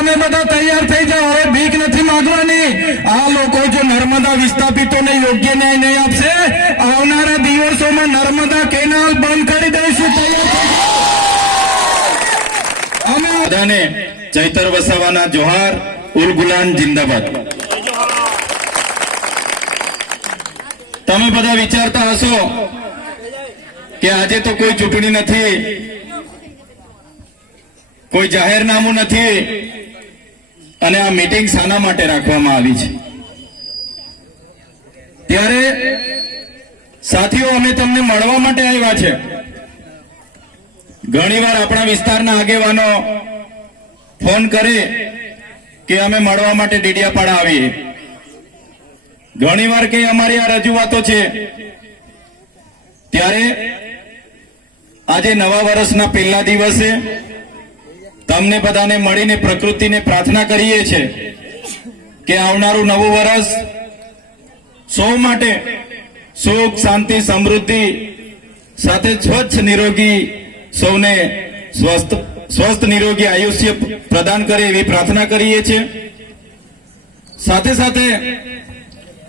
તમે બધા તૈયાર થઈ જાઓ, હવે ભીખ નથી માંગવાની। આ લોકો જો નર્મદા વિસ્થાપિતોને યોગ્ય ન્યાય નહીં આપશે, આવનારા દિવસોમાં નર્મદા કેનાલ બંધ કરી દઈશું। અમે બધાને ચૈતર વસાવાના જોહાર, ઉલ ગુલામ જિંદાબાદ। તમે બધા વિચારતા હશો કે આજે તો કોઈ ચૂંટણી નથી, કોઈ જાહેરનામું નથી, અને આ મીટિંગ શાના માટે રાખવામાં આવી છે? ત્યારે સાથીઓ, અમે તમને મળવા માટે આવ્યા છે। ઘણીવાર આપણા વિસ્તારના આગેવાનો ફોન કરે કે અમે મળવા માટે ડેડિયાપાડા આવીએ, ઘણીવાર કે અમારી આ રજૂઆતો છે। ત્યારે આજે નવા વર્ષના પહેલા દિવસે તમને બધાને મળીને પ્રકૃતિને પ્રાર્થના કરીએ છીએ કે આવનારું નવું વર્ષ સૌ માટે સુખ, શાંતિ, સમૃદ્ધિ સાથે સ્વચ્છ નિરોગી, સૌને સ્વસ્થ નિરોગી આયુષ્ય પ્રદાન કરે એવી પ્રાર્થના કરીએ છીએ। સાથે સાથે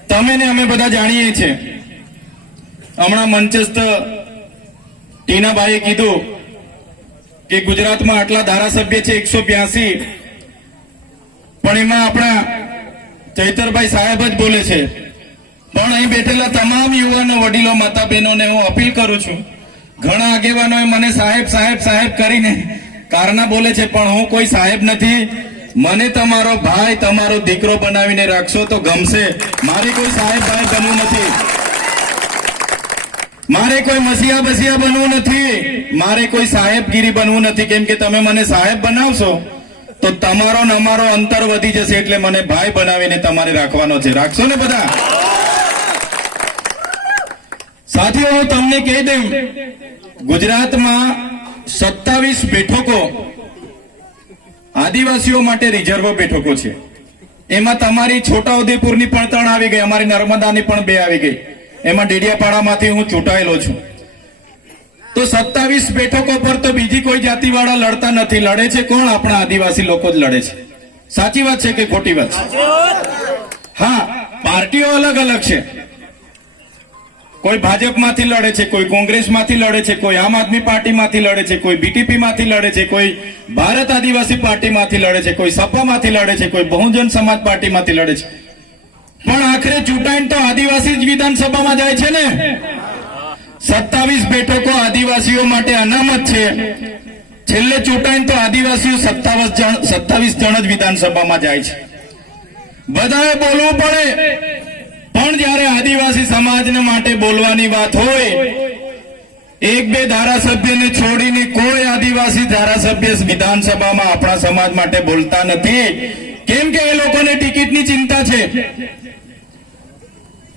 તમે ને અમે બધા જાણીએ છીએ, હમણાં મંચસ્થ ટીનાભાઈએ કીધું કે ગુજરાતમાં આટલા ધારાસભ્ય છે 182, પણ એમાં આપણા ચૈતરભાઈ સાહેબ જ બોલે છે। પણ અહીં બેઠેલા તમામ યુવાનો, વડીલો, માતા બહેનોને હું અપીલ કરું છું, ઘણા આગેવાનોએ મને સાહેબ સાહેબ સાહેબ કરીને કારના બોલે છે, પણ હું કોઈ સાહેબ નથી। મને તમારો ભાઈ, તમારો દીકરો બનાવીને રાખશો તો ગમશે। મારે કોઈ સાહેબ ભાઈ બનવું નથી, મારે કોઈ મસીહા બસિયા બનવું નથી, મારે કોઈ સાહેબગીરી બનવું નથી। કેમ કે તમે મને સાહેબ બનાવશો તો તમારો ને અમારો અંતર વધી જશે, એટલે મને ભાઈ બનાવીને તમારે રાખવાનો છે। રાખશો ને બધા? સાથીઓ, હું તમને કહી દઉં, ગુજરાતમાં 27 બેઠકો આદિવાસીઓ માટે રિઝર્વ બેઠકો છે। એમાં તમારી છોટાઉદેપુરની પણ 3 આવી ગઈ, અમારી નર્મદાની પણ 2 આવી ગઈ, એમાં ડેડિયાપાડામાંથી હું ચૂંટાયેલો છું। તો 27 બેઠકો પર તો બીજી કોઈ જાતિવાળા લડતા નથી, લડે છે કોણ? આપણા આદિવાસી લોકો જ લડે છે। સાચી વાત છે કે ખોટી વાત છે? હા, પાર્ટીઓ અલગ અલગ છે, કોઈ ભાજપમાંથી લડે છે, કોઈ કોંગ્રેસમાંથી લડે છે, કોઈ આમ આદમી પાર્ટીમાંથી લડે છે, કોઈ બીટીપી માંથી લડે છે, કોઈ ભારત આદિવાસી પાર્ટીમાંથી લડે છે, કોઈ સપામાંથી લડે છે, કોઈ બહુજન સમાજ પાર્ટીમાંથી લડે છે, પણ આખરે ચૂંટાઈને તો આદિવાસી જ વિધાનસભામાં જાય છે ને। 27 બેઠકો આદિવાસીઓ માટે અનામત છે, છેલ્લે ચૂંટાઈને તો આદિવાસીઓ 27 જણ જ વિધાનસભામાં જાય છે। બધાએ બોલવું પડે, પણ જ્યારે આદિવાસી સમાજને માટે બોલવાની વાત હોય, 1-2 ધારાસભ્યને છોડીને કોઈ આદિવાસી ધારાસભ્ય વિધાનસભામાં આપણા સમાજ માટે બોલતા નથી, કેમ કે એ લોકોને ટિકિટની ચિંતા છે।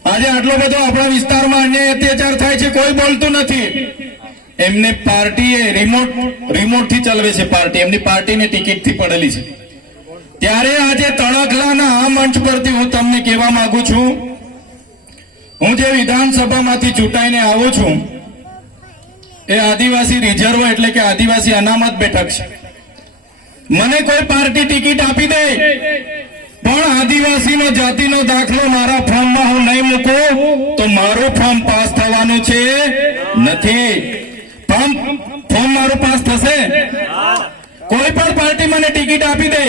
આજે આટલો બધો આપણા વિસ્તારમાં અન્યાય અત્યાચાર થાય છે, કોઈ બોલતું નથી। એમને પાર્ટીએ રિમોટથી ચલાવે છે, પાર્ટી એમની પાર્ટીની ટિકિટથી પડેલી છે। ત્યારે આજે તણખલાના આ મંચ પરથી હું તમને કહેવા માંગુ છું, હું જે વિધાનસભામાંથી ચૂંટાઈને આવું છું એ આદિવાસી રિઝર્વ એટલે કે આદિવાસી અનામત બેઠક છે। મને કોઈ પાર્ટી ટિકિટ આપી દે, પણ આદિવાસીનો જાતિનો દાખલો મારા ફોર્મમાં હું નહીં મૂકું તો મારું ફોર્મ પાસ થવાનું છે નથી। ફોર્મ મારું પાસ થશે? કોઈ પણ પાર્ટી મને ટિકિટ આપી દે,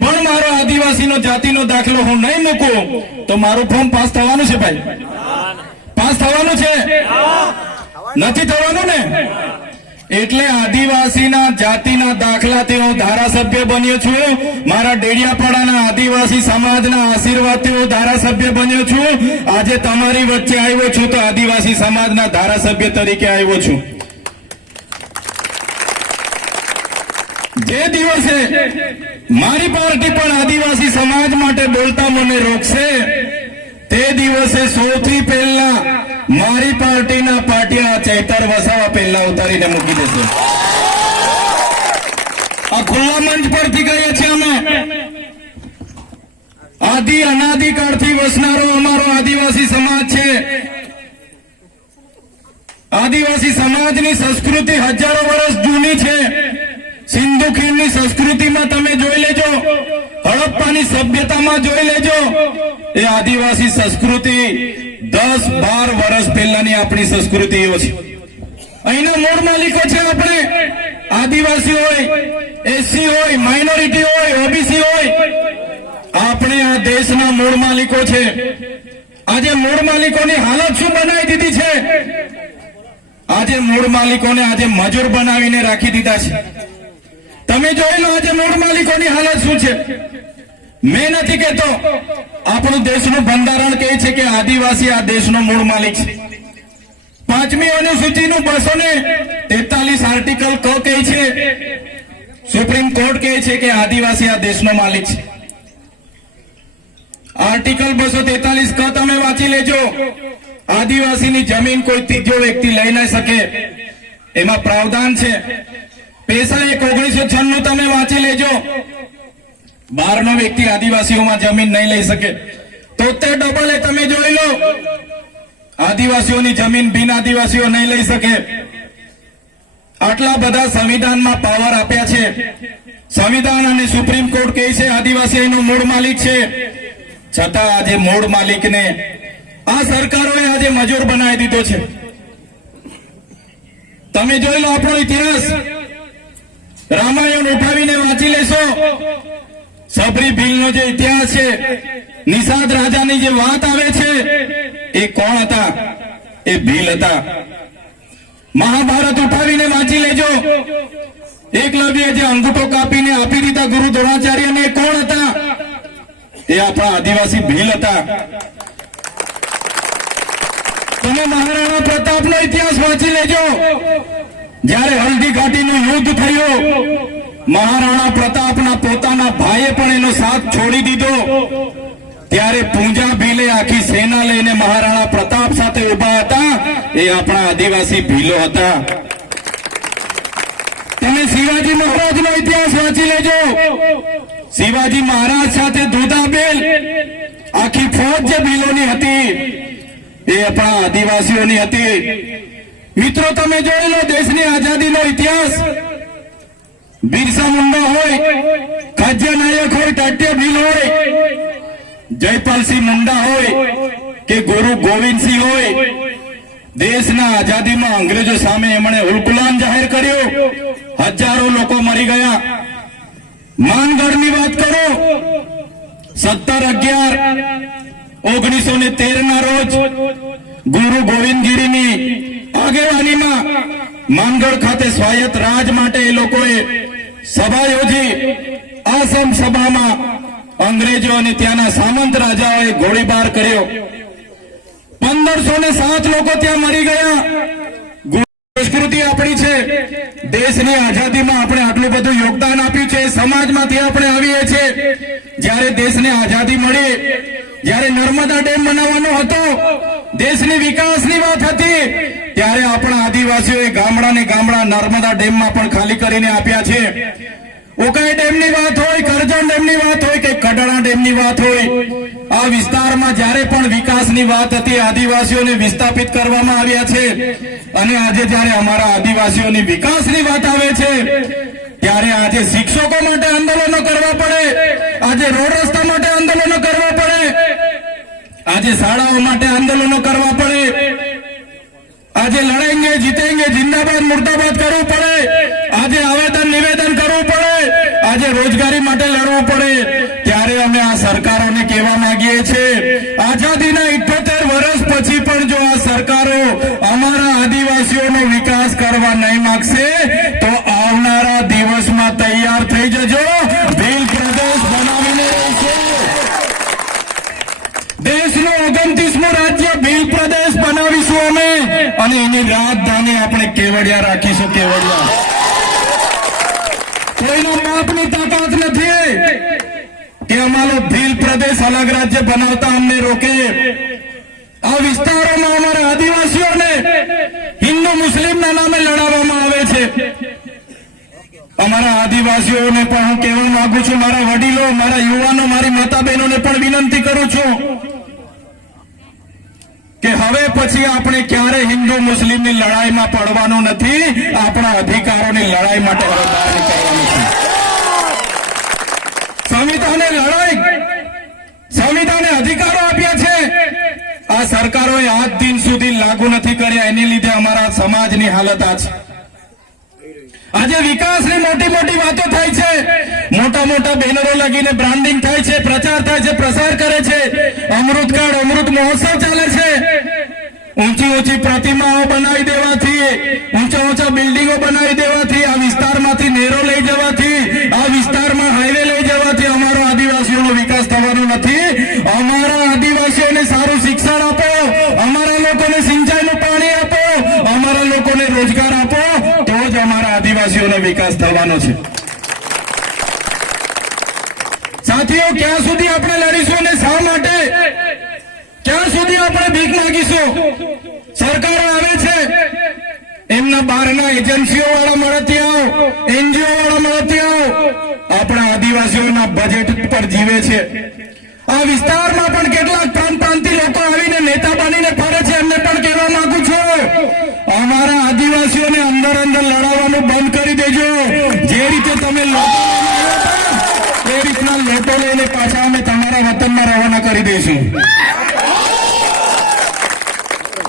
પણ મારો આદિવાસીનો જાતિનો દાખલો હું નહીં મૂકું તો મારું ફોર્મ પાસ થવાનું છે? ભાઈ, પાસ થવાનું છે? નથી થવાનું ને? એટલે આદિવાસીના જાતિના દાખલાથી હું ધારાસભ્ય બન્યો છું, મારા ડેડિયાપાડાના આદિવાસી સમાજના આશીર્વાદથી હું ધારાસભ્ય બન્યો છું। આજે તમારી વચ્ચે આવ્યો છું તો આદિવાસી સમાજના ધારાસભ્ય તરીકે આવ્યો છું। જે દિવસે મારી પાર્ટી પણ આદિવાસી સમાજ માટે બોલતા મને રોકશે, તે દિવસે સૌથી પહેલા મારી પાર્ટીના પાટિયા ચૈતર વસાવા પહેલા ઉતારીને મૂકી દેશે। આ ખુલ્લા મંચ પરથી કહીએ છીએ અમે। અનાદિકાળથી વસનારો અમારો આદિવાસી સમાજ છે। આદિવાસી સમાજની સંસ્કૃતિ હજારો વર્ષ જૂની છે। સિંધુ ખીણની સંસ્કૃતિમાં તમે જોઈ લેજો, આપણી સભ્યતામાં જોઈ લેજો, એ આદિવાસી સંસ્કૃતિ 10-12 વર્ષ પહેલાની આપણી સંસ્કૃતિઓ છે. અહીંના મૂળ માલિકો છે આપણે, આદિવાસી હોય, એસસી હોય, માઇનોરિટી હોય, ઓબીસી હોય, આપણે આ દેશના મૂળ માલિકો છે. આજે મૂળ માલિકોની હાલત શું બનાવી દીધી છે? આજે મૂળ માલિકોને આજે મજૂર બનાવીને રાખી દીધા છે. તમે જોઈ લો આજે મૂળ માલિકોની હાલત શું છે. મેં નથી કહેતો, આપણું દેશનું બંધારણ કહે છે કે આદિવાસી આ દેશનો મૂળ માલિક છે. 5મી અનુસૂચિનું 243 આર્ટિકલ ક કહે છે, સુપ્રીમ કોર્ટ કહે છે કે આદિવાસી આ દેશનો માલિક છે. આર્ટિકલ 243 ક તમે વાંચી લેજો. આદિવાસીની જમીન કોઈ ત્રીજો વ્યક્તિ લઈ ન શકે, એમાં પ્રાવધાન છે. પેશા 1996 તમે વાંચી લેજો. 12નો વ્યક્તિ આદિવાસીઓમાં જમીન નહીં લઈ શકે. 73 તમે જોઈ લો, આદિવાસીઓની જમીન બિન આદિવાસીઓ નહીં લઈ શકે. આટલા બધા સંવિધાનમાં પાવર આપ્યા છે. સંવિધાન અને સુપ્રીમ કોર્ટ કહે છે આદિવાસી એનો મૂળ માલિક છે. છતાં આજે મૂળ માલિકને આ સરકારોએ આજે મજૂર બનાવી દીધો છે. તમે જોઈ લો આપણો ઇતિહાસ, રામાયણ ઉઠાવીને વાંચી લેશો. સબરી ભીલનો જે ઇતિહાસ છે, નિષાદ રાજાની જે વાત આવે છે, એ કોણ હતા? એ ભીલ હતા. મહાભારત ઉઠાવીને વાંચી લેજો. એકલવ્ય જે અંગૂઠો કાપીને આપી દીધા ગુરુ દ્રોણાચાર્યને, એ કોણ હતા? એ આપણા આદિવાસી ભીલ હતા. તમે મહારાણા પ્રતાપનો ઇતિહાસ વાંચી લેજો. જ્યારે હલ્દી ઘાટીનું યુદ્ધ થયું, મહારાણા પ્રતાપના પોતાના ભાઈએ પણ એનો સાથ છોડી દીધો. ત્યારે પૂંજા ભીલે આખી સેના લઈને મહારાણા પ્રતાપ સાથે ઉભા હતા. એ આપણા આદિવાસી ભીલો હતા. તમે શિવાજી મહારાજનો ઇતિહાસ વાંચી લેજો. શિવાજી મહારાજ સાથે દુધાબેલ આખી ફોજ જે ભીલોની હતી, એ આપણા આદિવાસીઓની હતી. મિત્રો તમે જોઈ લો દેશની આઝાદીનો ઇતિહાસ. બિરસા મુંડા હોય, ખાજ્ય નાયક હોય, ટાટ્ય ભીલ હોય, જયપાલસિંહ મુંડા હોય કે ગુરુ ગોવિંદસિંહ હોય, દેશના આઝાદીમાં અંગ્રેજો સામે એમણે ઉલગુલામ જાહેર કર્યો. હજારો લોકો મરી ગયા. માનગઢની વાત કરો, 17/11/1913 ના રોજ ગુરુ ગોવિંદગીરીની આગેવાનીમાં માનગઢ ખાતે સ્વાયત્ત રાજ માટે એ લોકોએ સભા યોજી. આ સભામાં અંગ્રેજો અને ત્યાંના સામંત રાજાઓએ ગોળીબાર કર્યો. 1507 લોકો ત્યાં મરી ગયા. સંસ્કૃતિ આપણી છે. દેશની આઝાદીમાં આપણે આટલું બધું યોગદાન આપ્યું છે. સમાજમાંથી આપણે આવીએ છીએ. જ્યારે દેશને આઝાદી મળી, જ્યારે નર્મદા ડેમ બનાવવાનો હતો, દેશની વિકાસની વાત હતી, ત્યારે આપણા આદિવાસીઓએ ગામડાને ગામડા નર્મદા ડેમમાં પણ ખાલી કરીને આપ્યા છે. ઉકાઈ ડેમની વાત હોય, કરજણ ડેમની વાત હોય કે કડાણા ડેમની વાત હોય, આ વિસ્તારમાં જ્યારે પણ વિકાસની વાત હતી, આદિવાસીઓને વિસ્થાપિત કરવામાં આવ્યા છે. અને આજે જ્યારે અમારા આદિવાસીઓની વિકાસની વાત આવે છે, ત્યારે આજે શિક્ષકો માટે આંદોલનો કરવા પડે, આજે રોડ રસ્તા માટે આંદોલનો કરવા પડે, આજે શાળાઓ માટે આંદોલનો કરવા પડે, આજે લડેંગે જીતેંગે જિંદાબાદ મુર્દાબાદ કરવું પડે, આજે આવેદન નિવેદન કરવું પડે, આજે રોજગારી માટે લડવું પડે. ત્યારે અમે આ સરકારોને કહેવા માંગીએ છીએ, આઝાદીના 78 વર્ષ પછી પણ જો આ સરકારો અમારા આદિવાસીઓનો વિકાસ કરવા નહીં માંગશે, તો આવનારા દિવસમાં તૈયાર થઈ જજો. ભીલ પ્રદેશ બનાવીને રહેશે. દેશનું 29મું રાજ્ય ભીલ પ્રદેશ બનાવીશું અમે, અને એની રાજધાની આપણે કેવડિયા રાખીશું. કેવડિયા કોઈનો બાપની તાકાત નથી કે અમારો ભીલ પ્રદેશ અલગ રાજ્ય બનાવતા અમને રોકે. આ વિસ્તારોમાં અમારા આદિવાસીઓને હિન્દુ મુસ્લિમના નામે લડાવવામાં આવે છે. અમારા આદિવાસીઓને પણ હું કહેવા માંગુ છું, મારા વડીલો, મારા યુવાનો, મારી માતા બહેનોને પણ વિનંતી કરું છું કે હવે પછી આપણે ક્યારે હિન્દુ મુસ્લિમની લડાઈમાં પડવાનું નથી. આપણા અધિકારોની લડાઈ માટે હવે બહાર નીકળવાનું છે. સંવિધાન સંવિધાને લડાઈ, સંવિધાને અધિકારો આપ્યા છે, આ સરકારોએ આજ દિન સુધી લાગુ નથી કર્યા. એની લીધે અમારા સમાજની હાલત આ છે. આજે વિકાસની મોટી મોટી વાતો થાય છે, મોટા મોટા બેનરો લગીને બ્રાન્ડિંગ થાય છે, પ્રચાર થાય છે, પ્રસાર કરે છે, અમૃતકાળ અમૃત મહોત્સવ ચાલે છે. ઊંચી ઊંચી પ્રતિમાઓ બનાવી દેવાથી, ઊંચા ઊંચા બિલ્ડિંગો બનાવી દેવાથી, આ વિસ્તારમાંથી નેરો લઈ જવાથી, આ વિસ્તારમાં હાઈવે લઈ જવાથી અમારો આદિવાસીઓનો વિકાસ થવાનો નથી. અમારા આદિવાસીઓને સારું શિક્ષણ આપો, અમારા લોકોને સિંચાઈનું પાણી આપો, અમારા લોકોને રોજગાર આપો, તો જ અમારા આદિવાસીઓનો વિકાસ થવાનો છે. સાથીઓ, ક્યાં સુધી આપણે લડીશું અને શા માટે? ક્યાં સુધી આપણે ભીખ માંગીશું? સરકારો આવે છે, એમના બહારના એજન્સીઓ વાળા મળતિયાઓ, એનજીઓ વાળા મળતિયાઓ આપણા આદિવાસીઓના બજેટ પર જીવે છે. આ વિસ્તારમાં પણ કેટલાક પ્રાંતિ લોકો આવીને નેતા બનીને ફરે છે. એમને પણ કહેવા માંગુ છું, અમારા આદિવાસીઓને અંદર અંદર લડાવવાનું બંધ કરી દેજો. જે રીતે તમે એ રીતના લોટો લઈને પાછા અમે તમારા વતનમાં રવાના કરી દઈશું.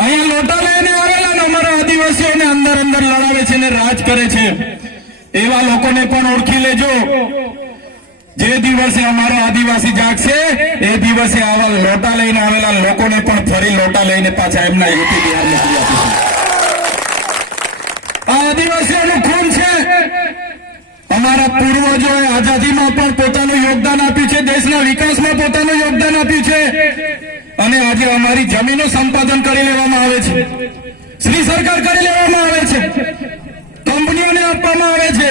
અહીંયા લોટા લઈને આવેલા ને અમારા આદિવાસીઓને અંદર અંદર લડાવે છે ને રાજ કરે છે. એવા લોકોને પણ ઓળખી લેજો. જે દિવસે અમારો આદિવાસી જાગશે એ દિવસે આવા લોટા લઈને આવેલા લોકોને પણ ફરી લોટા લઈને પાછા એમના યુપી બિહાર મોકલી આપીશું. આ આદિવાસીઓનું ખૂન છે. અમારા પૂર્વજોએ આઝાદીમાં પણ પોતાનું યોગદાન આપ્યું છે, દેશના વિકાસમાં પોતાનું યોગદાન આપ્યું છે. અને આજે અમારી જમીનો સંપાદન કરી લેવામાં આવે છે, શ્રી સરકાર કરી લેવામાં આવે છે, કંપનીઓને આપવામાં આવે છે.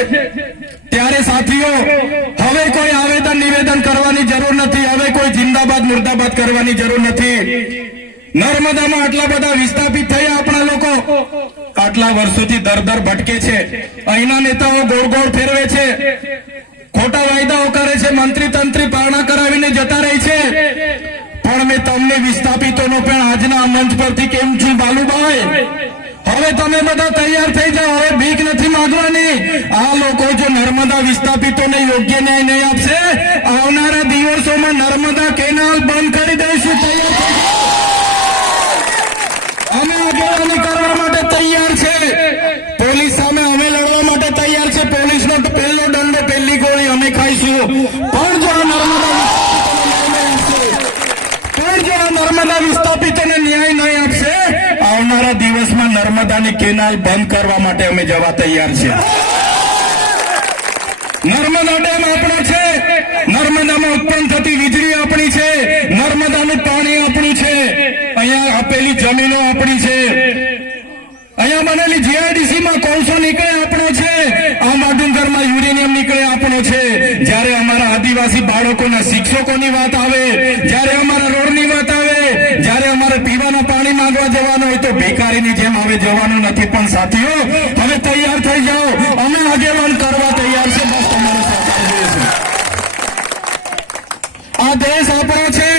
ત્યારે સાથીઓ, હવે કોઈ આવેદન નિવેદન કરવાની જરૂર નથી. હવે કોઈ જિંદાબાદ મુર્દાબાદ કરવાની જરૂર નથી. નર્મદામાં આટલા બધા વિસ્થાપિત થયા આપણા લોકો, આટલા વર્ષોથી દર દર ભટકે છે. અહીંના નેતાઓ ગોળ ગોળ ફેરવે છે, ખોટા વાયદાઓ કરે છે, મંત્રી તંત્રી પારણા કરાવીને જતા રહી છે. પણ મેં તમને વિસ્થાપિતોનો પણ આજના મંચ પરથી કેમ છું, બાલુભાઈ, હવે તમે બધા તૈયાર થઈ જાઓ. હવે ભીખ નથી માંગવાની. આ લોકો જો નર્મદા વિસ્થાપિતોને યોગ્ય ન્યાય નહીં આપશે, આવનારા દિવસોમાં નર્મદા કેનાલ બંધ કરી દઈશું. તૈયાર થઈ જાઓ. અમે આગેવાની કરવા માટે તૈયાર છે. પોલીસ સામે અમે લડવા માટે તૈયાર છે. પોલીસનો પહેલો દંડો, પહેલી ગોળી અમે ખાઈશું. પણ જો નર્મદા વિસ્થાપિતોને ન્યાય નહીં આપશે, આવનારા દિવસમાં નર્મદાની કેનાલ બંધ કરવા માટે અમે જવા તૈયાર છે. નર્મદા ડેમ આપણો છે, નર્મદામાં ઉત્પન્ન થતી વીજળી આપણી છે, નર્મદાનું પાણી આપણું છે, અહીંયા આપેલી જમીનો આપણી છે, અહીંયા બનેલી જીઆઈડીસીમાં કોલસો નીકળે આપણો છે, આ માડુંગરમાં યુરેનિયમ નીકળે આપણો છે. જ્યારે અમારા આદિવાસી બાળકોના શિક્ષકોની વાત આવે, જ્યારે અમારા રોડની વાત આવે, જ્યારે અમારે પીવાના પાણી માંગવા જવાનું હોય તો ભિખારીની જેમ હવે જવાનું નથી. પણ સાથીઓ, હવે તૈયાર થઈ જાઓ. અમે આગેવાન કરવા તૈયાર છે. બસ તમારો સહકાર જોઈએ છે. આ દેશ આપણો છે,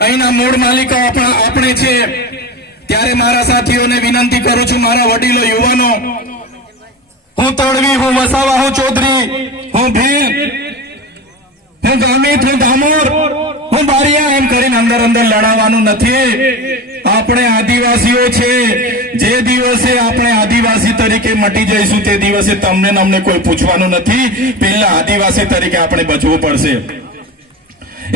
અહીંના મૂળ માલિકો આપણે છે. ત્યારે મારા સાથીઓને વિનંતી કરું છું, મારા વડીલો, યુવાનો, હું તળવી, હું વસાવા, હું ચૌધરી, હું ભીલ, હું ગામિત, હું ધામોર, હું બારિયા એમ કરીને અંદર અંદર લડાવવાનું નથી. આપણે આદિવાસીઓ છે. જે દિવસે આપણે આદિવાસી તરીકે મટી જઈશું તે દિવસે તમને ને અમને કોઈ પૂછવાનું નથી. પહેલા આદિવાસી તરીકે આપણે બચવું પડશે.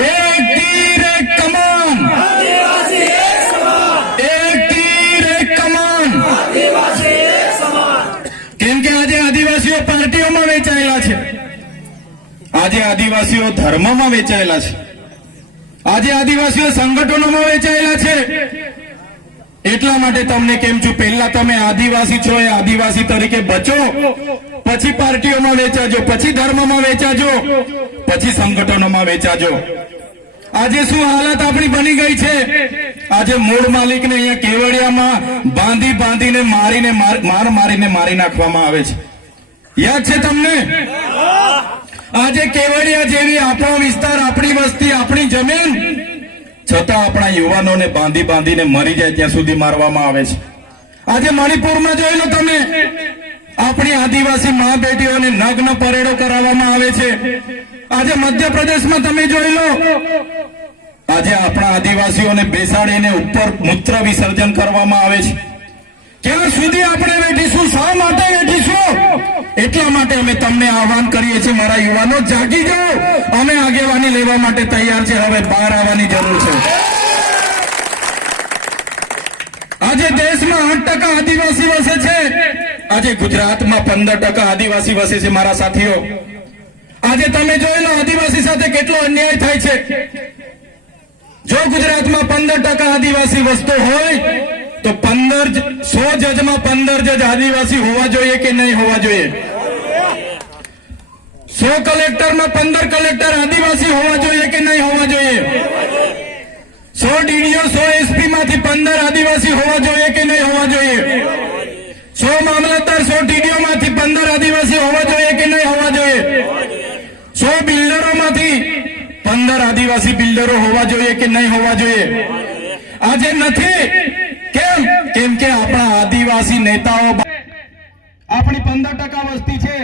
એક તીર એક કમાન, આદિવાસી એક સમાન. એક તીર એક કમાન, આદિવાસી એક સમાન. કેમ કે આજે આદિવાસીઓ પાર્ટીઓમાં વેચાયેલા છે, આજે આદિવાસીઓ ધર્મમાં વેચાયેલા છે, આજે આદિવાસીઓ સંગઠનોમાં વેચાયેલા છે. એટલા માટે તમને કેમ છું, પહેલા તમે આદિવાસી છો એ આદિવાસી તરીકે બચો, પછી પાર્ટીઓમાં વેચાજો, પછી ધર્મમાં વેચાજો, પછી સંગઠનોમાં વેચાજો. આજે શું હાલત આપણી બની ગઈ છે? આજે મૂળ માલિકને અહીંયા કેવડિયામાં બાંધીને મારીને મારી નાખવામાં આવે છે. યાદ છે તમને? આજે કેવડિયા જેવી આપણો વિસ્તાર, આપણી વસ્તી, આપણી જમીન, છતાં આપણા યુવાનોને બાંધીને મરી જાય ત્યાં સુધી મારવામાં આવે છે. આજે મણિપુરમાં જોઈ લો તમે, આપણી આદિવાસી મા બેટીઓને નગ્ન પરેડો કરાવવામાં આવે છે. આજે મધ્યપ્રદેશમાં તમે જોઈ લો, આજે આપણા આદિવાસીઓને બેસાડીને ઉપર મૂત્ર વિસર્જન કરવામાં આવે છે. ક્યાં સુધી આપણે બેઠીશું? શા માટે બેઠીશું? એટલા માટે અમે તમને આહવાન કરીએ છીએ, મારા યુવાનો જાગી જાઓ. અમે આગેવાની લેવા માટે તૈયાર છે. હવે બહાર આવવાની જરૂર છે. આજે દેશમાં 8% આદિવાસી વસે છે. આજે ગુજરાતમાં 15% આદિવાસી વસે છે. મારા સાથીઓ, આજે તમે જોઈ લો આદિવાસી સાથે કેટલો અન્યાય થાય છે. જો ગુજરાતમાં 15% આદિવાસી વસતો હોય તો 100 જજમાં 15 જજ આદિવાસી હોવા જોઈએ કે નહીં હોવા જોઈએ? 100 કલેક્ટરમાં 15 કલેક્ટર આદિવાસી હોવા જોઈએ કે નહીં હોવા જોઈએ? 100 ડીડીઓ 100 એસપી માંથી 15 આદિવાસી હોવા જોઈએ કે નહીં હોવા જોઈએ? 100 મામલતદાર 100 ટીડીઓ માંથી 15 આદિવાસી હોવા જોઈએ કે નહીં હોવા જોઈએ? 100 બિલ્ડરો માંથી 15 આદિવાસી બિલ્ડરો હોવા જોઈએ કે નહીં હોવા જોઈએ? આજે નથી. કેમ કે આપણા આદિવાસી નેતાઓ, આપણી 15% વસ્તી છે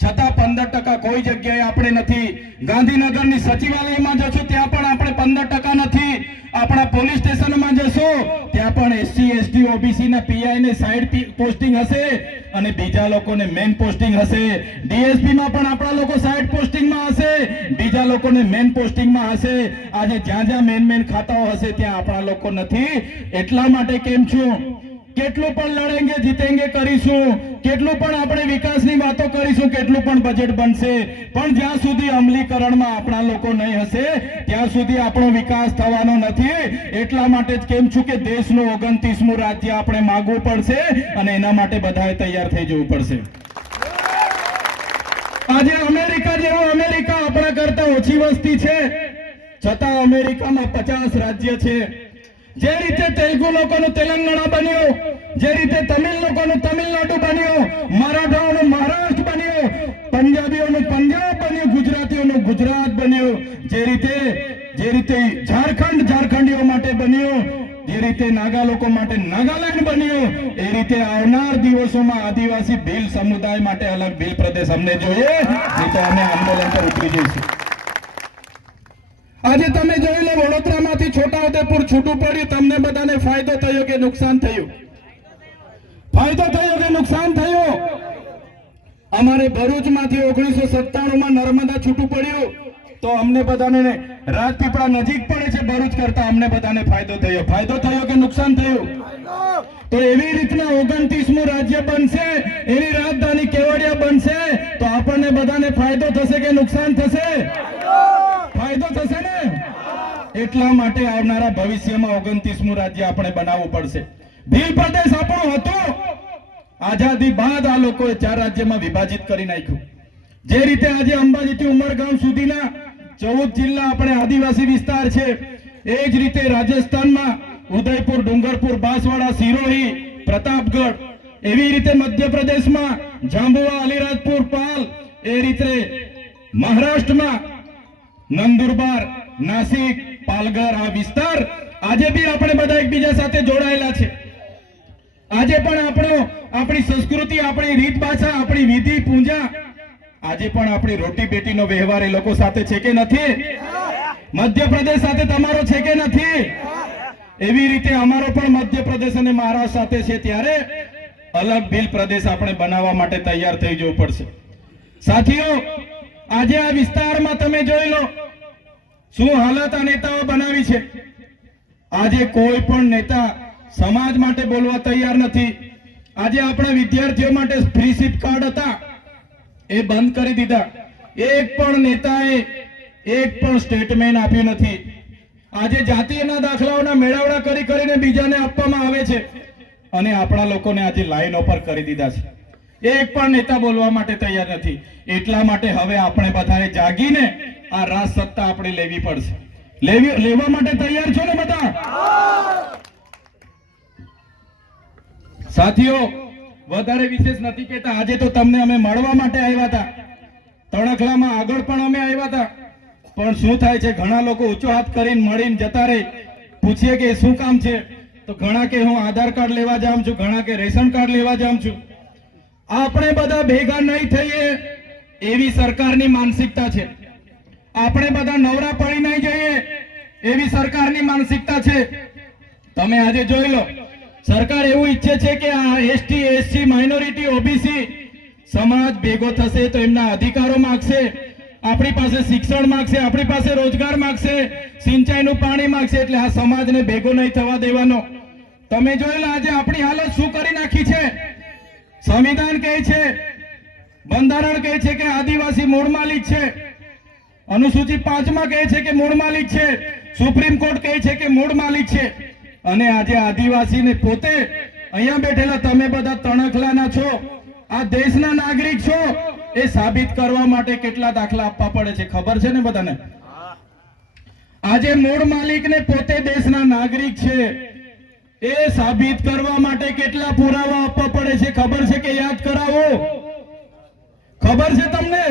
છતાં 15% કોઈ જગ્યાએ આપણે નથી. ગાંધીનગરની સચિવાલયમાં જશો ત્યાં પણ આપણે 15% નથી. આપણા પોલીસ સ્ટેશનમાં જશો ત્યાં પણ એસસી એસટી ઓબીસી ના પીઆઈ ને સાઈડ પોસ્ટિંગ હશે અને બીજા લોકોને મેન પોસ્ટિંગ હશે. ડીએસપી માં પણ આપણા લોકો સાઈડ પોસ્ટિંગમાં હશે, બીજા લોકોને મેન પોસ્ટિંગમાં હશે. આજે જ્યાં જ્યાં મેન ખાતાઓ હશે ત્યાં આપણા લોકો નથી. એટલા માટે કેમ છું, કેટલું પણ લડેંગે જીતેંગે કરીશું, કેટલું પણ આપણે વિકાસની વાતો કરીશું, કેટલું પણ બજેટ બનશે, પણ જ્યાં સુધી અમલીકરણમાં આપણા લોકો નહીં હશે ત્યાં સુધી આપણો વિકાસ થવાનો નથી. એટલા માટે જ કેમ છું કે દેશનું 29મું રાજ્ય આપણે માંગવું પડશે અને એના માટે બધાએ તૈયાર થઈ જવું પડશે. આજે અમેરિકા જેવો, અમેરિકા આપણા કરતા ઓછી વસ્તી છે છતાં અમેરિકામાં 50 રાજ્ય છે. જે રીતે તેલુગુ લોકોનું તેલંગાણા બન્યું, જે રીતે તમિલ લોકોનું તમિલનાડુ બન્યું, મરાઠાઓનું મહારાષ્ટ્ર બન્યું, પંજાબીઓનું પંજાબ બન્યું, ગુજરાતીઓનું ગુજરાત બન્યું, જે રીતે ઝારખંડીઓ માટે બન્યું, જે રીતે નાગા લોકો માટે નાગાલેન્ડ બન્યું, એ રીતે આવનાર દિવસોમાં આદિવાસી ભીલ સમુદાય માટે અલગ ભીલ પ્રદેશ અમને જોઈએ, નહીં તો અમે આંદોલન પર ઉતરી જઈશું. આજે તમે જોઈ લો વડોદરામાંથી છોટાઉદેપુર છૂટું પડ્યું, તમને બધાને ફાયદો થયો કે નુકસાન થયું? ફાયદો થયો કે નુકસાન થયું? અમારે ભરૂચમાંથી 1997માં નર્મદા છૂટું પડ્યું તો અમને બધાને, રાજપીપળા નજીક પડે છે ભરૂચ કરતા, અમને બધાને ફાયદો થયો. ફાયદો થયો કે નુકસાન થયું? તો એવી રીતના 29મું રાજ્ય બનશે, એની રાજધાની કેવડિયા બનશે તો આપણને બધાને ફાયદો થશે કે નુકસાન થશે? ફાયદો થશે ને. એટલા માટે આવનારા ભવિષ્યમાં 29મું રાજ્ય આપણે બનાવવું પડશે. ભીલ પ્રદેશ આપણો હતો, આઝાદી બાદ આ લોકોએ 4 રાજ્યમાં વિભાજિત કરી નાખ્યું. જે રીતે આજે અંબાજીથી ઉમરગામ સુધીના 14 જિલ્લા આપણે આદિવાસી વિસ્તાર છે, એ જ રીતે રાજસ્થાનમાં ઉદયપુર, ડુંગરપુર, બાંસવાડા, સિરોહી, પ્રતાપગઢ, એવી રીતે મધ્યપ્રદેશમાં જાંબુઆ, અલીરાજપુર, પાલ, એ રીતે મહારાષ્ટ્રમાં નંદુરબાર, નાસિક, પાલઘર, આ વિસ્તાર આજે બી આપણે બધા એકબીજા સાથે જોડાયેલા છે. આજે પણ આપણી સંસ્કૃતિ, આપણી રીત ભાષા, આપણી વિધિ પૂજા, આજે પણ આપણી રોટી બેટીનો વ્યવહાર એ લોકો સાથે છે કે નથી? મધ્યપ્રદેશ સાથે તમારો છે કે નથી? એવી રીતે અમારો પણ મધ્યપ્રદેશ અને મહારાષ્ટ્ર સાથે છે. ત્યારે અલગ ભીલ પ્રદેશ આપણે બનાવવા માટે તૈયાર થઈ જવું પડશે. સાથીઓ, આજે આ વિસ્તારમાં તમે જોઈ લો શું હાલત આ નેતાઓ બનાવી છે. આજે કોઈ પણ નેતા સમાજ માટે બોલવા તૈયાર નથી. આજે આપણા વિદ્યાર્થીઓ માટે ફ્રી સિપ કાર્ડ હતા, એ બંધ કરી દીધા. એક પણ નેતાએ એક પણ સ્ટેટમેન્ટ આપ્યું નથી. આજે જાતિના દાખલાઓના મેળાવડા કરીને બીજાને આપવામાં આવે છે અને આપણા લોકોને આજે લાઈનો પર કરી દીધા છે. એક પણ નેતા બોલવા માટે તૈયાર નથી. એટલા માટે હવે આપણે બધાએ જાગીને આ રાજ સત્તા આપણે લેવી પડશે. લેવા માટે તૈયાર છો ને બધા? સાથીઓ, વધારે વિશેષ નથી કહેતા. આજે તો તમને અમે મળવા માટે આવ્યા હતા. તણખલામાં આગળ પણ અમે આવ્યા હતા, પણ શું થાય છે, ઘણા લોકો ઊંચો હાથ કરીને મળીને જતા રહે. પૂછીએ કે શું કામ છે, તો ઘણા કે હું આધાર કાર્ડ લેવા જાઉં છું, ઘણા કે રેશન કાર્ડ લેવા જાઉં છું. આપણે બધા ભેગા નહીં થઈએ એવી સરકારની માનસિકતા છે. આપણે બધા નવરા પડી નહીં જઈએ એવી સરકારની માનસિકતા છે. તમે આજે જોઈ લો, સરકાર એવું ઈચ્છે છે કે આ એસટી, એસસી, માઇનોરિટી, ઓબીસી સમાજ ભેગો થશે તો એમના અધિકારો માંગશે, આપણી પાસે શિક્ષણ માંગશે, આપણી પાસે રોજગાર માંગશે, સિંચાઈનું પાણી માંગશે. એટલે આ સમાજને ભેગો નહીં થવા દેવાનો. તમે જોઈ લો આજે આપણી હાલત શું કરી નાખી છે. સંવિધાન કહે છે, બંધારણ કહે છે કે આદિવાસી મૂળ માલિક છે, અનુસૂચિ 5 માં કહે છે કે મૂળ માલિક છે, સુપ્રીમ કોર્ટ કહે છે કે મૂળ માલિક છે. અને આજે આદિવાસીને પોતે અહીંયા બેઠેલા તમે બધા તણખલાના છો, આ દેશના નાગરિક છો, એ સાબિત કરવા માટે કેટલા દાખલા આપવા પડે છે ખબર છે ને બધાને. આજે મૂળ માલિકને પોતે દેશના નાગરિક છે એ સાબિત કરવા માટે કેટલા પુરાવા આપવા પડે છે ખબર છે કે યાદ કરાવો? ખબર છે તમને?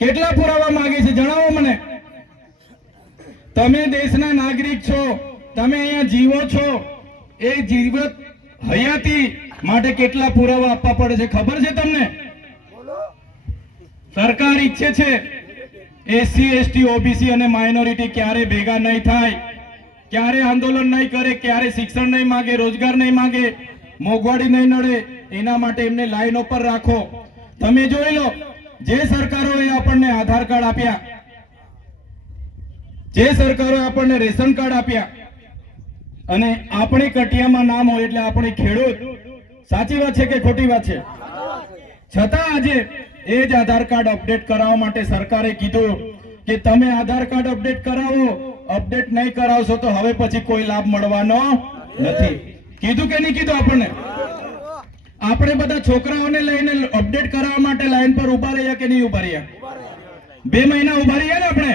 કેટલા પુરાવા માંગે છે જણાવો મને. તમે દેશના નાગરિક છો, તમે અહીંયા જીવો છો, એ જીવત હયાતી માટે કેટલા પુરાવા આપવા પડે છે ખબર છે તમને? સરકાર ઈચ્છે છે એસસી, એસટી, ઓબીસી અને માઇનોરિટી ક્યારે ભેગા નહીં થાય, ક્યારે આંદોલન નહીં કરે, ક્યારે શિક્ષણ નહીં માંગે, રોજગાર નહીં માંગે, મોંઘવારી નહીં નડે. એના માટે એમને લાઈન ઉપર રાખો. તમે જોઈ લો, જે સરકારોએ આપણને આધાર કાર્ડ આપ્યા, જે સરકારોએ આપણને રેશન કાર્ડ આપ્યા, અને આપણી કટિયામાં નામ હોય એટલે આપણે ખેડૂત. સાચી વાત છે કે ખોટી વાત છે? છતાં આજે એ જ આધાર કાર્ડ અપડેટ કરાવવા માટે સરકારે કીધું કે તમે આધાર કાર્ડ અપડેટ કરાવો, અપડેટ નહીં કરાવશો તો હવે પછી કોઈ લાભ મળવાનો નથી. કીધું કે નહીં કીધું? આપણને આપણે બધા છોકરાઓને લઈને અપડેટ કરાવવા માટે લાઈન પર ઉભા રહ્યા કે નહીં ઉભા રહ્યા? 2 મહિના ઉભા રહ્યા ને આપણે.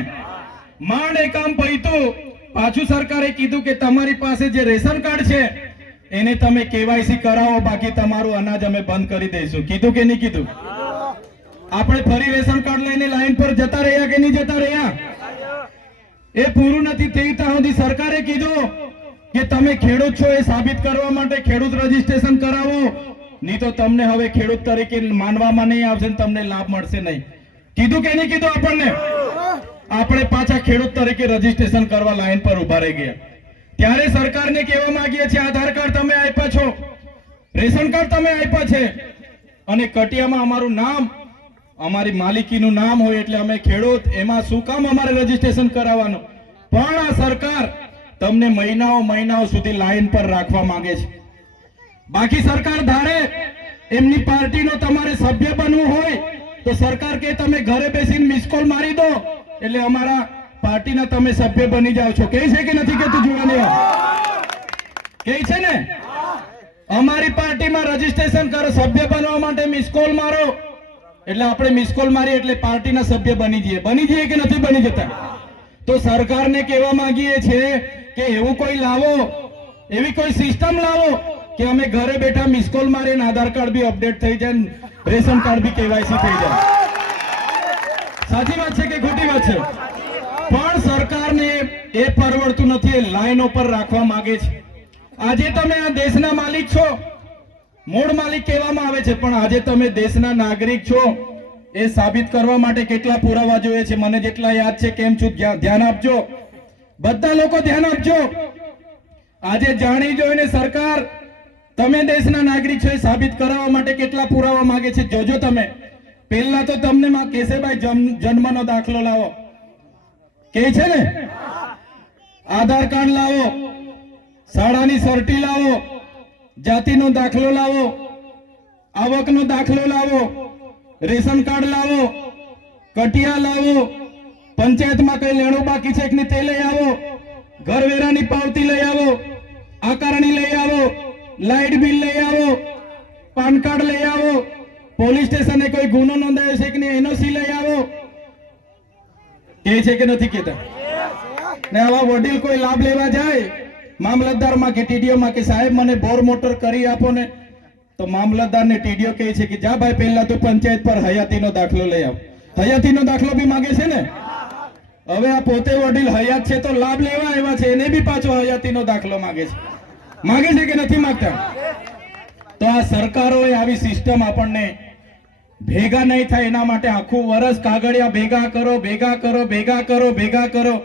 માંડ એ કામ પૈતું, પાછું સરકારે કીધું કે તમારી પાસે જે રેશન કાર્ડ છે એને તમે કેવાયસી કરાવો, બાકી તમારું અનાજ અમે બંધ કરી દઈશું. કીધું કે નહીં કીધું? આપણે ફરી રેશન કાર્ડ લઈને લાઈન પર જતા રહ્યા કે નહીં જતા રહ્યા? એ પૂરું નથી થઈ ત્યાં સુધી સરકારે કીધું કે તમે ખેડૂત છો એ સાબિત કરવા માટે ખેડૂત રજીસ્ટ્રેશન કરાવો, નહીં તો તમને હવે ખેડૂત તરીકે માનવામાં નહીં આવશે, તમને લાભ મળશે નહીં. કીધું કે નહીં કીધું? આપણને આપણે પાછા ખેડૂત તરીકે રજીસ્ટ્રેશન કરવા લાઈન પર ઉભા રહી ગયા. ત્યારે સરકારને કહેવા માંગીએ છીએ આધાર કાર્ડ તમે આપ્યા છો, રેશન કાર્ડ તમે આપ્યા છે, અને કટિયામાં અમારું નામ, અમારી માલિકીનું નામ હોય એટલે અમે ખેડૂત, એમાં શું કામ અમારે રજીસ્ટ્રેશન કરાવવાનું? પણ આ સરકાર તમને મહિનાઓ સુધી લાઈન પર રાખવા માંગે છે. બાકી સરકાર ધારે એમની પાર્ટીનો તમારે સભ્ય બનવું હોય તો સરકાર કે તમે ઘરે બેસીને મિસ કોલ મારી દો એટલે અમારા પાર્ટીના તમે સભ્ય બની જાઓ છો. કહે છે કે નથી કહેતું? જોવાની કહે છે ને, અમારી પાર્ટીમાં રજીસ્ટ્રેશન કરો, સભ્ય બનવા માટે મિસ કોલ મારો એટલે આપણે મિસ કોલ મારીએ એટલે પાર્ટીના સભ્ય બની જઈએ કે નથી બની જતા? તો સરકારને કહેવા માંગીએ છીએ કે એવું કોઈ લાવો, એવી કોઈ સિસ્ટમ લાવો કે અમે ઘરે બેઠા મિસ કોલ મારીને આધાર કાર્ડ બી અપડેટ થઈ જાય, રેશન કાર્ડ બી કેવાયસી થઈ જાય. સાચી વાત છે કે ખોટી વાત છે? પણ સરકારને એ પરવડતું નથી, લાઈન ઉપર રાખવા માંગે છે. આજે તમે આ દેશના માલિક છો, મૂળ માલિક કહેવામાં આવે છે, પણ આજે તમે દેશના નાગરિક છો એ સાબિત કરવા માટે કેટલા પુરાવા જોઈએ છે? મને જેટલા યાદ છે કેમ છું, ધ્યાન આપજો બધા લોકો, ધ્યાન આપજો. આજે જાણી જોઈને સરકાર તમે દેશના નાગરિક છો એ સાબિત કરવા માટે કેટલા પુરાવા માંગે છે જોજો તમે. પહેલા તો તમને માં કહેશે ભાઈ જન્મનો દાખલો લાવો, કહે છે ને, આધાર કાર્ડ લાવો, શાળાની સર્ટી લાવો, જાતિનો દાખલો લાવો, આવકનો દાખલો લાવો, રેશન કાર્ડ લાવો, કટિયા લાવો, પંચાયતમાં કઈ લેણું બાકી છે કે તે લઈ આવો, ઘરવેરાની પાવતી લઈ આવો, આકારણી લઈ આવો, લાઇટ બિલ લઈ આવો, પાન કાર્ડ લઈ આવો, પોલીસ સ્ટેશને કોઈ ગુનો નોંધાયો છે કે નહીં એનઓસી લઈ આવો. કહે છે કે નથી કહેતા? ને આવા વડીલ કોઈ લાભ લેવા જાય મામલતદારમાં કે ટીડીઓમાં કે સાહેબ મને બોર મોટર કરી આપો ને, તો મામલતદાર ને ટીડીઓ કહે છે કે જા ભાઈ પહેલા તું પંચાયત પર હયાતીનો દાખલો લઈ આવ. હયાતીનો દાખલો બી માંગે છે ને. હવે આ પોતે વડીલ હયાત છે તો લાભ લેવા આવ્યા છે, એને બી પાછો હયાતીનો દાખલો માંગે છે. માંગે છે કે નથી માંગતા? તો આ સરકારોએ આવી સિસ્ટમ આપણને ભેગા નહીં થાય એના માટે આખું વર્ષ કાગળિયા ભેગા કરો ભેગા કરો ભેગા કરો ભેગા કરો.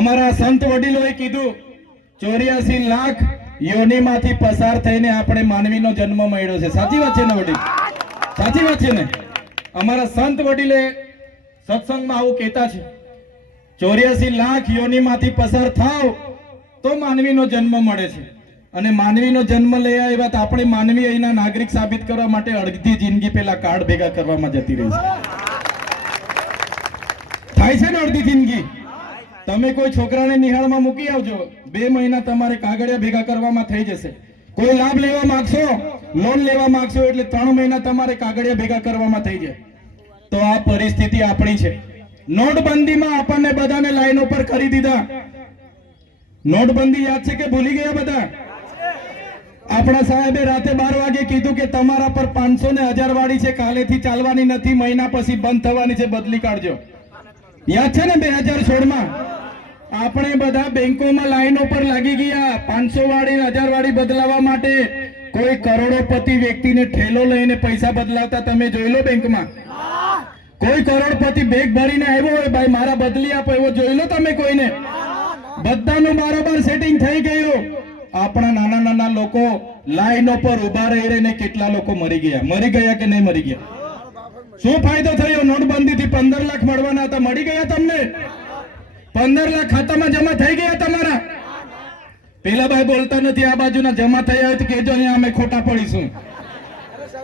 અમારા સંત વડીલોએ કીધું 84 લાખ યોનિમાંથી પસાર થઈને આપણે માનવીનો જન્મ મળ્યો છે. સાચી વાત છે ને વડીલ? સાચી વાત છે ને? અમારા સંત વડીલે સત્સંગમાં આવું કહેતા છે 84 લાખ યોનિમાંથી પસાર થાવ તો માનવીનો જન્મ મળે છે. અને માનવીનો જન્મ લઈ આવ્યા તો આપણે માનવી અહીંના નાગરિક સાબિત કરવા માટે અડધી જિંદગી પેલા કાર્ડ ભેગા કરવામાં જતી રહી છે. થાય છે ને અડધી જિંદગી? તમે કોઈ છોકરાને નિહાળમાં મૂકી આવજો, 2 મહિના તમારે કાગળિયા ભેગા કરવામાં થઈ જશે. કોઈ લાભ લેવા માંગશો, લોન લેવા માંગશો એટલે 3 મહિના તમારે કાગળિયા ભેગા કરવામાં થઈ જાય. તો આ પરિસ્થિતિ આપણી છે. નોટબંધીમાં આપણને બધાને લાઈન ઉપર કરી દીધા. નોટબંધી યાદ છે કે ભૂલી ગયા બધા? આપણા સાહેબે રાતે 12 વાગે કીધું કે તમારા પર 500 ને 1000 વાળી છે, કાલેથી ચાલવાની નથી, મહિના પછી બંધ થવાની છે, બદલી કાઢજો. યાદ છે ને 2016 માં આપણે બધા બેંકોમાં લાઈનો પર લાગી ગયા 500 વાળી 1000 વાળી બદલાવા માટે. કોઈ કરોડોપતિ વ્યક્તિને ઠેલો લઈને પૈસા બદલાવતા તમે જોઈ લો બેંકમાં. કોઈ કરોડપતિ બેગ ભરીને આવ્યો હોય, ભાઈ મારા બદલી આપો, એવો જોઈ લો તમે કોઈને? બધાનું બરાબર સેટિંગ થઈ ગયું. આપણા નાના નાના લોકો લાઈનો પર ઉભા રહી રહીને કેટલા લોકો મરી ગયા કે નહીં મરી ગયા? શું ફાયદો થયો? નોટબંધીથી 15 લાખ મળવાના હતા, મળી ગયા તમને? 15 લાખ ખાતામાં જમા થઈ ગયા તમારા? પેલા ભાઈ બોલતા નથી, આ બાજુના જમા થયા હોય તો કહેજો, અહીંયા અમે ખોટા પડીશું.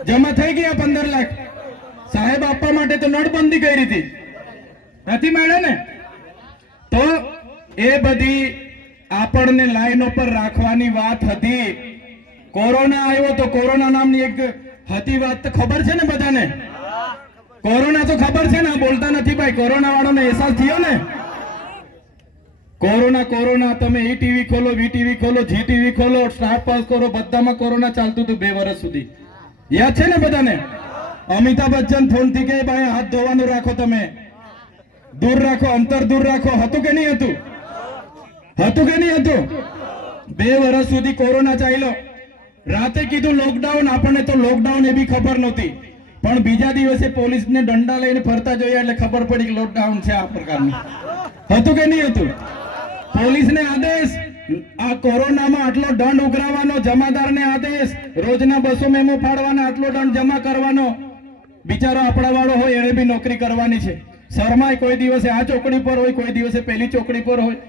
જમા થઈ ગયા 15 લાખ. સાહેબ આપવા માટે તો નોટબંધી કરી હતી, નથી મળ્યા ને? તો એ બધી આપણને લાઈનો પર રાખવાની વાત હતી. કોરોના આવ્યો તો કોરોના નામની એક હતી વાત, તો ખબર છે ને બધાને? કોરોના તો ખબર છે ને? બોલતા નથી ભાઈ. કોરોના વાળાને અહેસાસ થયો ને? કોરોના કોરોના તમે ટીવી ખોલો, વીટીવી ખોલો, જીટીવી ખોલો, સ્ટાર પાસ કરો, બધામાં કોરોના ચાલતું હતું 2 વર્ષ સુધી. યાદ છે ને બધાને? અમિતાભ બચ્ચન ફોન થી કે ભાઈ હાથ ધોવાનું રાખો, તમે દૂર રાખો, અંતર દૂર રાખો. હતું કે નહીં હતું? હતું કે નહીં હતું? 2 વર્ષ સુધી કોરોના ચાલ્યો. રાતે કીધું લોકડાઉન, આપણને તો લોકડાઉન એ બી ખબર નહોતી, પણ બીજા દિવસે પોલીસને દંડા લઈને ફરતા જોયા એટલે ખબર પડી કે લોકડાઉન છે આ પ્રકારની. હતું કે નહીં હતું? પોલીસને આદેશ, આ કોરોનામાં આટલો દંડ ઉઘરાવવાનો, જમાદારને આદેશ, રોજના 200 મેમો ફાડવાના, આટલો દંડ જમા કરવાનો. બિચારો આપણા વાળો હોય એને બી નોકરી કરવાની છે. શરમાય, કોઈ દિવસે આ ચોકડી પર હોય, કોઈ દિવસે પેલી ચોકડી પર હોય.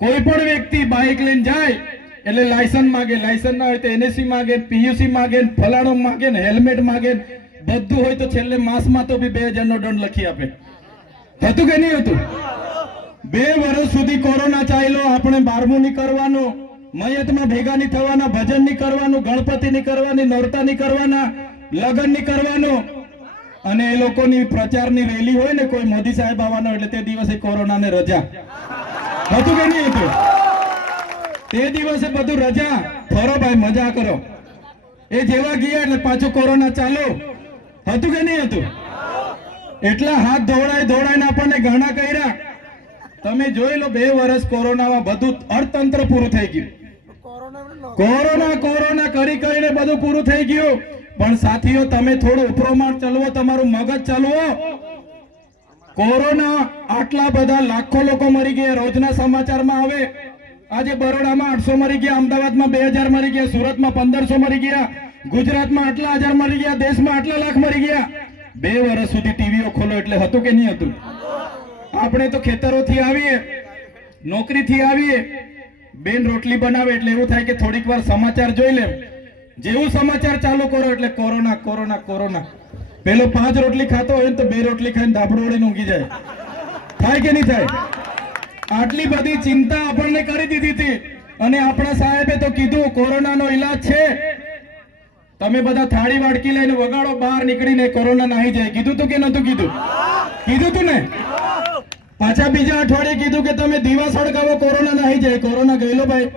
કોઈ પણ વ્યક્તિ બાઇક લઈને જાય એટલે લાયસન્સ માંગે, લાયસન્સ ના હોય તો એનએસસી માંગે, પીયુસી માંગે, ફલાણો માંગે, હેલ્મેટ માંગે, બધું હોય તો છેલ્લે માસમાં તો બી 2000 નો દંડ લખી આપે. હતું કે નહીં હતું? 2 વર્ષ સુધી કોરોના ચાલ્યો. આપણે 12મું નહીં કરવાનું, મયતમાં ભેગા નહીં થવાના, ભજન નહીં કરવાનું, ગણપતિ નહીં કરવાની, નોરતા નહીં કરવાના, લગ્ન નહીં કરવાનું. અને એ લોકોની પ્રચારની રેલી હોય ને, કોઈ મોદી સાહેબ આવવાનો એટલે તે દિવસે કોરોનાને રજા. હતું કે નહીં હતું? તે દિવસે બધું રજા, ફરો ભાઈ, મજા કરો. એ જેવા ગયા એટલે પાછું કોરોના ચાલુ. હતું કે નહીં હતું? એટલા હાથ ધોવડાઈને આપણને ઘણા કર્યા. તમે જોઈ લો 2 વર્ષ કોરોનામાં બધું અર્થતંત્ર પૂરું થઈ ગયું. કોરોના કરીને બધું પૂરું થઈ ગયું. પણ સાથીઓ, તમે થોડું ઉપરોમાં ચલવો, તમારું મગજ ચલવો. કોરોના આટલા બધા લાખો લોકો મરી ગયા, રોજના સમાચારમાં આવે. આજે બરોડામાં 800 મરી ગયા, અમદાવાદમાં 2000 મરી ગયા, સુરતમાં 1500 મરી ગયા, ગુજરાતમાં આટલા 1000 મરી ગયા, દેશમાં આટલા લાખ મરી ગયા. 2 વર્ષ સુધી ટીવીઓ ખોલો એટલે હતું કે નહીં હતું? આપણે તો ખેતરોથી આવીએ, નોકરીથી આવીએ, બેન રોટલી બનાવે એટલે એવું થાય કે થોડીક વાર સમાચાર જોઈ લે. જેવું સમાચાર ચાલુ કરો એટલે કોરોના કોરોના કોરોના. પેલો 5 રોટલી ખાતો હોય તો 2 રોટલી ખાઈને ધાબળો વળીને ઊંઘી જાય. થાય કે નહીં થાય? આટલી બધી ચિંતા આપણને કરી દીધી હતી. અને આપણા સાહેબે તો કીધું કોરોનાનો ઈલાજ છે, તમે બધા થાળી વાડકી લઈને વગાડો, બહાર નીકળીને કોરોના નાહી જાય. કીધું તું કે નતું કીધું? કીધું તું ને? પાછા બીજા અઠવાડિયે કીધું કે તમે દીવા સળગાવો, કોરોના નાહી જાય. કોરોના ગયેલો ભાઈ?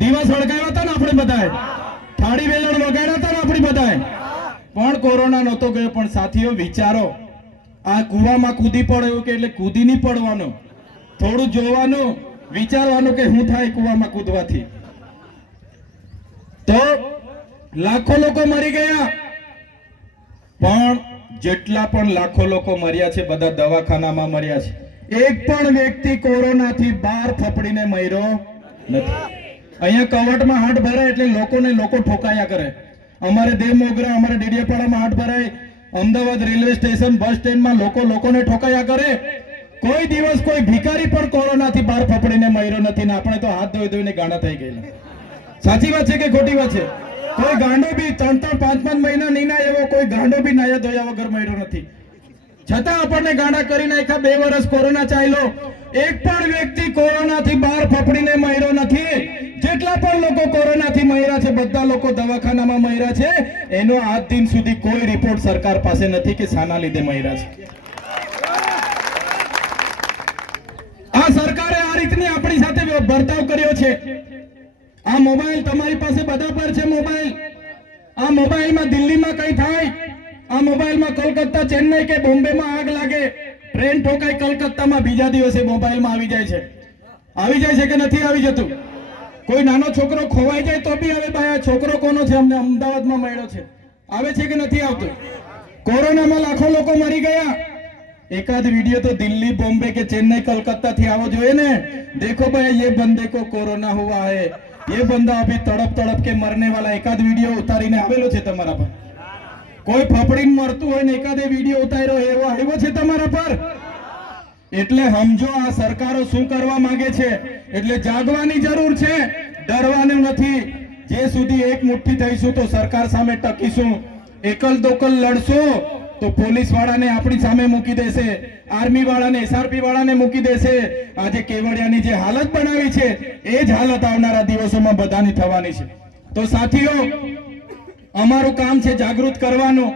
દીવા સળગાવ્યા હતા ને આપણે બધાએ, થાળી વેલણ વગાડ્યા હતા ને આપણે બધાએ, પણ કોરોના નહોતો ગયો. પણ સાથીઓ વિચારો, આ કુવામાં કૂદી પડ્યો કે એટલે કૂદી નહીં પડવાનું, થોડું જોવાનું, વિચારવાનું કે શું થાય કુવામાં કૂદવાથી. તો લાખો લોકો મરી ગયા, પણ જેટલા પણ લાખો લોકો મર્યા છે બધા દવાખાનામાં મર્યા છે. એક પણ વ્યક્તિ કોરોનાથી બહાર ફફડીને મર્યો નથી. અહીંયા કવટમાં હાટ ભરાય એટલે લોકો ઠોકાયા કરે. અમારે દેવમોગરા, અમારે ડેડિયાપાડામાં હાટ ભરાય, અમદાવાદ રેલવે સ્ટેશન, બસ સ્ટેન્ડમાં લોકોને ઠોકાયા કરે. કોઈ દિવસ કોઈ ભિખારી પણ કોરોનાથી બહાર ફફડીને મર્યો નથી ને આપણે તો હાથ ધોઈને ગાંડા થઈ ગયેલા. સાચી વાત છે કે ખોટી વાત છે? કોઈ ગાંડો બી 3-5 મહિના નહીં ના એવો કોઈ ગાંડો બી નાયા ધોયા વગર મર્યો નથી. છતાં આપણને ગાંડા કરી નાખ્યા. 2 વર્ષ કોરોના ચાલ્યો, એક પણ વ્યક્તિ કોરોનાથી બહાર ફફડીને મર્યો નથી. જેટલા પણ લોકો કોરોનાથી મર્યા છે બધા લોકો દવાખાનામાં મર્યા છે. એનો આજ દિન સુધી કોઈ રિપોર્ટ સરકાર પાસે નથી કે શાના લીધે મર્યા છે. આ સરકારે આ રીતની આપણી સાથે વર્તાવ કર્યો છે. આ મોબાઈલ તમારી પાસે બધા પર છે. આ મોબાઈલમાં દિલ્હીમાં કઈ થાય, આ મોબાઈલમાં કલકત્તા, ચેન્નઈ કે બોમ્બેમાં આગ લાગે, ટ્રેન ઠોકાય કલકત્તામાં, બીજા દિવસે મોબાઈલમાં આવી જાય છે. આવી જાય છે કે નથી આવી જતું? કોઈ નાનો છોકરો ખોવાઈ જાય તો બી હવે ભાઈ આ છોકરો કોનો છે, અમને અમદાવાદમાં મળ્યો છે, આવે છે કે નથી આવતું? કોરોનામાં લાખો લોકો મરી ગયા. एकाध वीडियो तो दिल्ली, बॉम्बे के चेन्नई, कलकत्ता थी आवो जो है ने, देखो भाई ये बंदे को कोरोना हुआ है, ये बंदा अभी तड़प तड़प के मरने वाला. एकाद वीडियो उतारीने आवेलो छे तमारा पर. कोई फफड़ीने मरતું હોય ને એકાદે વીડિયો ઉતાર્યો એવો આવ્યો છે તમારા પર. એટલે સમજો આ સરકારો શું કરવા માંગે છે. એટલે જાગવાની જરૂર છે, ડરવાનું નથી. જે સુધી એક મુઠ્ઠી થઈશું તો સરકાર સામે ટકીશું. એકલ દોકલ લડશો તો પોલીસ વાળાને આપણી સામે મૂકી દેશે, આર્મી વાળાને, એસઆરપી વાળાને મૂકી દેશે. આજે કેવડિયાની જે હાલત બનાવી છે એ જ હાલત આવનારા દિવસોમાં બધાની થવાની છે. તો સાથીઓ, અમારું કામ છે જાગૃત કરવાનું,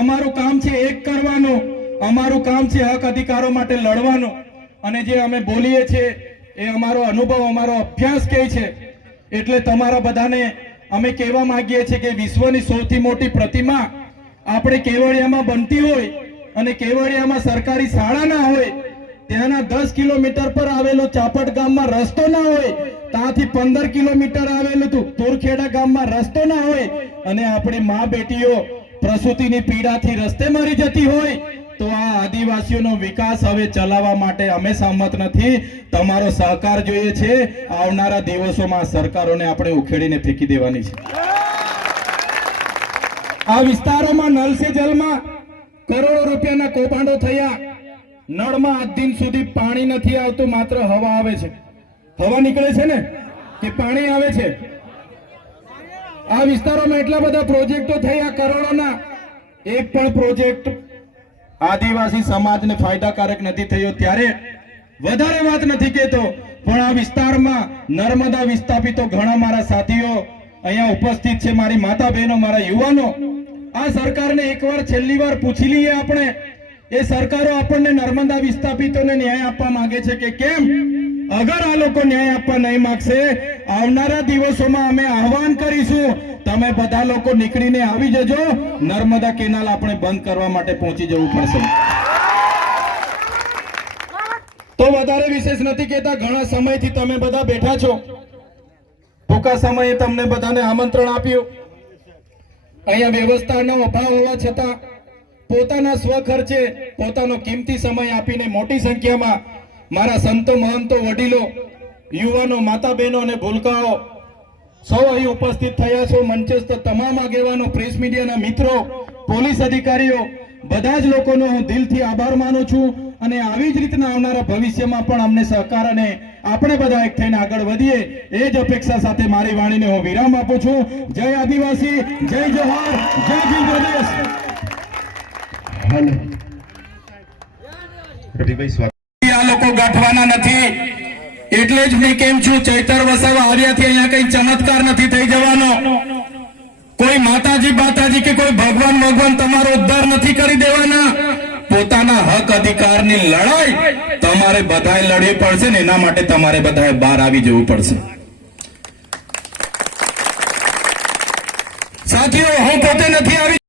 અમારું કામ છે એક કરવાનું, અમારું કામ છે હક અધિકારો માટે લડવાનું. અને જે અમે બોલીએ છીએ એ અમારો અનુભવ, અમારો અભ્યાસ કહે છે. એટલે તમારા બધાને અમે કહેવા માંગીએ છીએ કે વિશ્વની સૌથી મોટી પ્રતિમા આપણે કેવડિયામાં બનતી હોય અને કેવડિયામાં સરકારી શાળા ના હોય, ત્યાંના 10 કિલોમીટર પર આવેલું ચાપટ ગામમાં રસ્તો ના હોય, ત્યાંથી 15 કિલોમીટર આવેલું તુરખેડા ગામમાં રસ્તો ના હોય, અને આપણી મા બેટીઓ પ્રસૂતિની પીડાથી રસ્તે મરી જતી હોય, તો આ આદિવાસીઓનો વિકાસ હવે ચલાવવા માટે અમે સહમત નથી. તમારો સહકાર જોઈએ છે. આવનારા દિવસોમાં સરકારોને આપણે ઉખેડીને ફેંકી દેવાની છે. આ વિસ્તારોમાં નલ સે જલમાં કરોડો રૂપિયાના કૌભાંડો થયા. નળમાં આજ દિન સુધી પાણી નથી આવતું, માત્ર હવા આવે છે. હવા નીકળે છે ને કે પાણી આવે છે? આ વિસ્તારોમાં એટલા બધા પ્રોજેક્ટો થયા કરોડોના, એક પણ પ્રોજેક્ટ આદિવાસી સમાજને ફાયદાકારક નથી થયો. ત્યારે વધારે વાત નથી કહેતો, પણ આ વિસ્તારમાં નર્મદા વિસ્થાપિતો ઘણા મારા સાથીઓ અહીંયા ઉપસ્થિત છે, મારી માતા બહેનો, મારા યુવાનો. આ સરકારને એકવાર છેલ્લી વાર પૂછી લઈએ આપણે, એ સરકારો આપણને નર્મદા વિસ્થાપિતોને ન્યાય આપવા માંગે છે કે કેમ? અગર આ લોકો ન્યાય આપવા નહીં માંગશે, આવનારા દિવસોમાં અમે આહવાન કરીશું, તમે બધા લોકો નીકળીને આવી જજો. નર્મદા કેનાલ આપણે બંધ કરવા માટે પહોંચી જવું પડશે. તો વધારે વિશેષ નથી કહેતા, ઘણા સમયથી તમે બધા બેઠા છો. ટૂંકા સમયે તમને બધાને આમંત્રણ આપ્યું. અહીંયા વ્યવસ્થાનો અભાવ હોવા છતાં પોતાના સ્વખર્ચે પોતાનો કિંમતી સમય આપીને મોટી સંખ્યામાં મારા સંતો, મહંતો, વડીલો, યુવાનો, માતા બહેનો અને ભૂલકાઓ સૌ અહીં ઉપસ્થિત થયા છો. મંચસ્થ તમામ આગેવાનો, પ્રેસ મીડિયાના મિત્રો, પોલીસ અધિકારીઓ, બધા જ લોકોનો હું દિલથી આભાર માનું છું. અને આવી જ રીતના આવનારા ભવિષ્યમાં પણ અમને સહકાર અને આપણે બધા એક થઈને આગળ વધીએ, એ જ અપેક્ષા સાથે મારી વાણીને હું વિરામ આપું છું. જય આદિવાસી, જય જોહાર, જય ભીમ પ્રદેશ. આ લોકો ગાંઠવાના નથી. એટલે જ મેં કેમ છું, ચૈતર વસાવા આવ્યાથી અહીંયા કઈ ચમત્કાર નથી થઈ જવાનો. કોઈ માતાજી બાતાજી કે કોઈ ભગવાન તમારો ઉદ્ધાર નથી કરી દેવાના. પોતાના હક અધિકારની લડાઈ તમારે બધાએ લડવી પડશે ને એના માટે તમારે બધાએ બહાર આવી જવું પડશે. સાથીઓ, હું પોતે નથી આવી